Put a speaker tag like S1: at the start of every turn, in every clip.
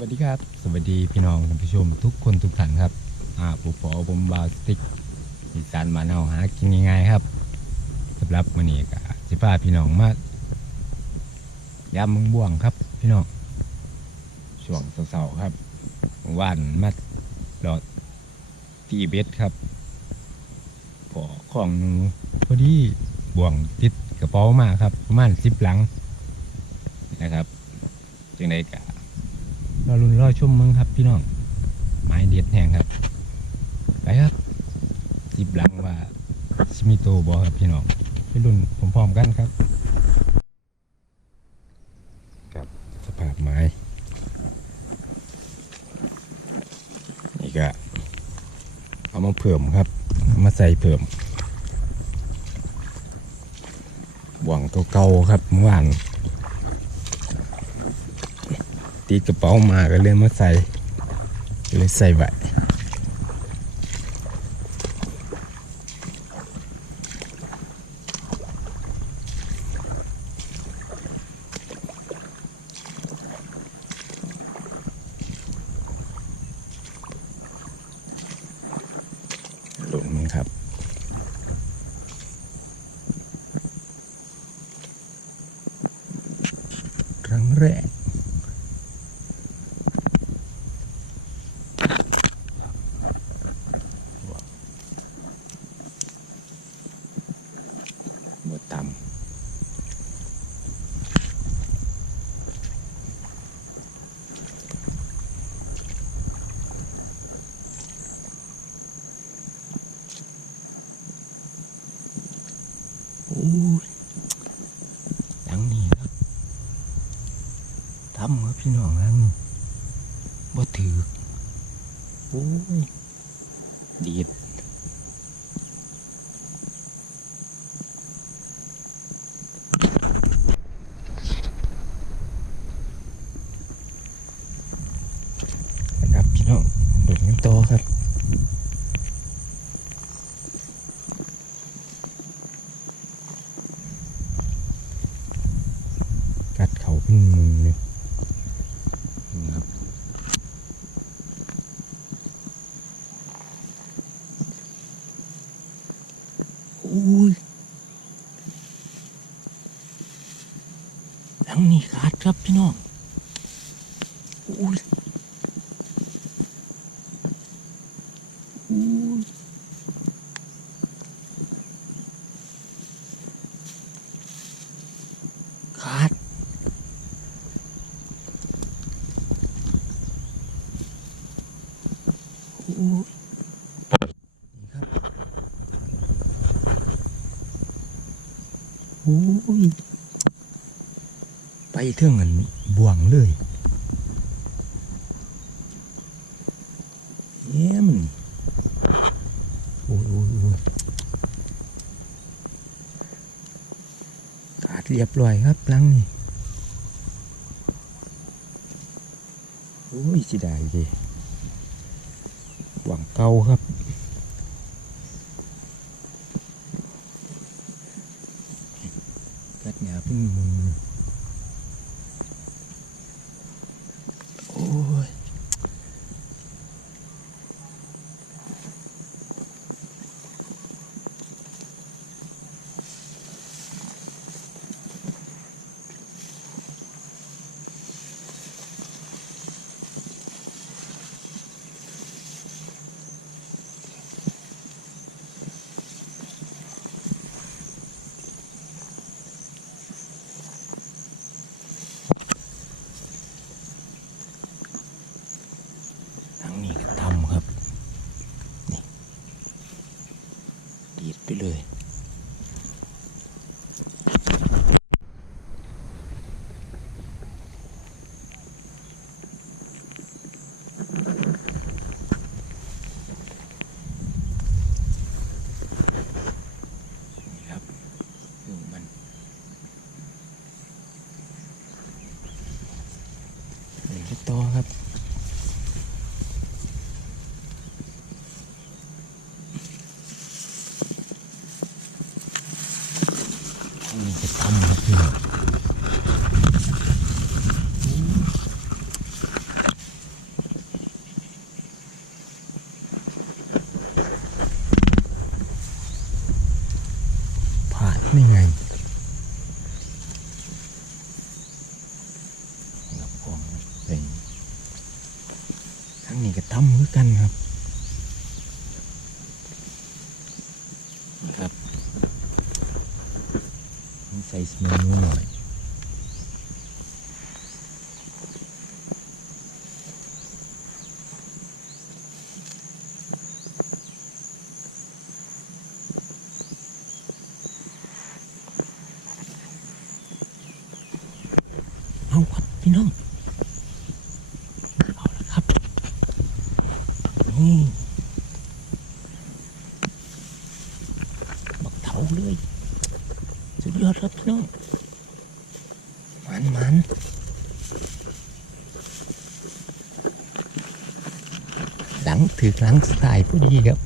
S1: วัสดีครับ สวัสดีพี่น้องท่านผู้ชมทุกคนทุกท่านครับ อ่าผมปอผมบาวสติกอีสานมานเฮาหากินง่ายๆครับสำหรับมื้อนี้ก็สิพาพี่น้องมายามมึงบ่วงครับ พี่น้องช่วงเสาร์ครับว่านมาดอดตีเบ็ดครับพอของหนูพอดีบ่วงติดกระเป๋ามาครับ ประมาณสิบหลังนะครับ จึงได้กะ รอรุนรอชมมึงครับพี่น้องไม้เด็ดแห้งครับไปครับสิบหลังว่าชิมิโตบอครับพี่น้องไปรุ่นพร้อมกันครับกับสภาพไม้นี่ก็เอามาเพิ่มครับามาใส่เพิ่มบ่วงตัวเก่าครับเมื่อวาน ตีกระเป๋ามาก็เลยมาใส่เลยใส่ไว้หลุนมันครับครั้งแรก หมด ตำโอ้ยดังนี้ครับทำครับพี่น้องหลังนี้บ่ถือโอ้ยดีด นะครับพี่น้องโดดกันต่อครับ กัดเขาเป็นมุมเลยนะครับโอ้ยหลังนี้ขาดครับพี่น้องโอ้ยอุ้ยขาดอุ้ยนี่ครับอุ้ ยไปเท่งเงินบ่วงเลยเย้มันโอ้ยโอ้ยโอ้ยกาดเรียบร้อยครับลังนี่โอ้ยสิได้ดิหวังเก่าครับ กัดหยาพึ่งมุนโอ้ย ทางนี้ก็ทำครับ นี่ ดีดไปเลย นี่ครับหนึ่งมัน ต่อครับ นี่จะทำครับพี่น้อง ทั้งนี้ ก็ทำคือกันครับครับใส่เมนูหน่อยเอาครับพี่น้อง เอาละครับ นี่บัก เถาเลยสุดยอดครับพี่น้องมันมันหลังถือหลังสไตล์พอดีครับ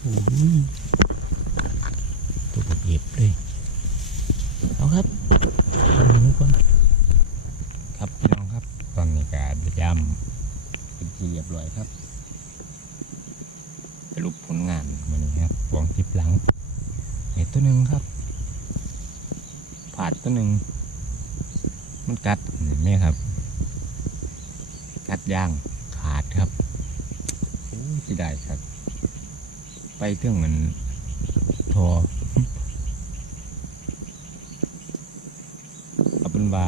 S1: โอ้ยตัวเก็บเลย เอาครับเอาหนูก่อน ครับพี่น้องครับ ตอนนี้การย่ำเป็น รียบร้อยครับสรุปผลงานวันนี้ครับวางทิปหลังเห็ดตัวหนึ่งครับผาดตัวหนึ่งมันกัดเห็นไหมครับ กัดยางขาดครับโอ้ยเสิได้ครับ ไปเครื่องมันทอเอาเป็นว่า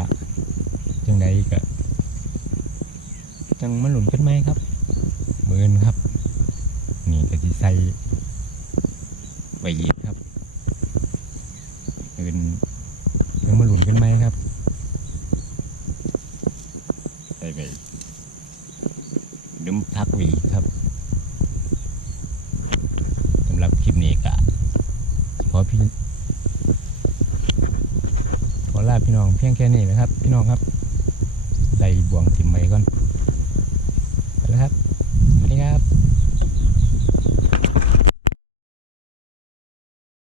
S1: จังใดก็จังมาหลุนกันไหมครับ เบินครับ นี่ก็สิใส่ใบยีครับเบินจังมาหลุนกันไหมครับใส่ใบดึมทักหวีครับสำหรับคลิปนี้ก็ขอพี่ขอลาพี่น้องเพียงแค่นี้นะครับ พี่น้องครับใส่บ่วงถิ่มไว้ก่อนนะครับ ครับ